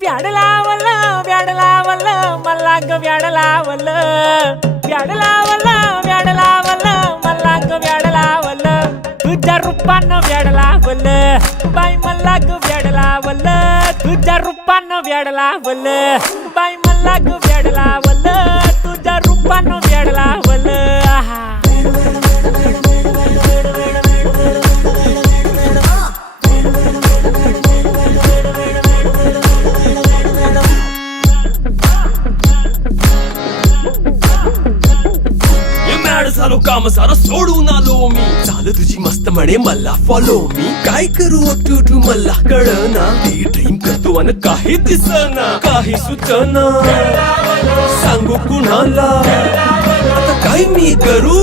व्याड लावलं मला ग व्याड लावलं मला ग व्याड लावलं तुझ्या रूपानं व्याड लावलं बाई मला ग व्याड लावलं तुझ्या रूपानं व्याड लावलं बाई मला ग व्याड लावलं तुझ्या रूपानं व्याड लावलं आहा झालो काम सारा सोडून आलो मी झालं तुझी मस्त म्हणे मला फॉलो मी काय करू टू मला कळना ती ड्रीम करतो आणि काही दिसना काही सुचना सांगू कुणाला आता काय मी करू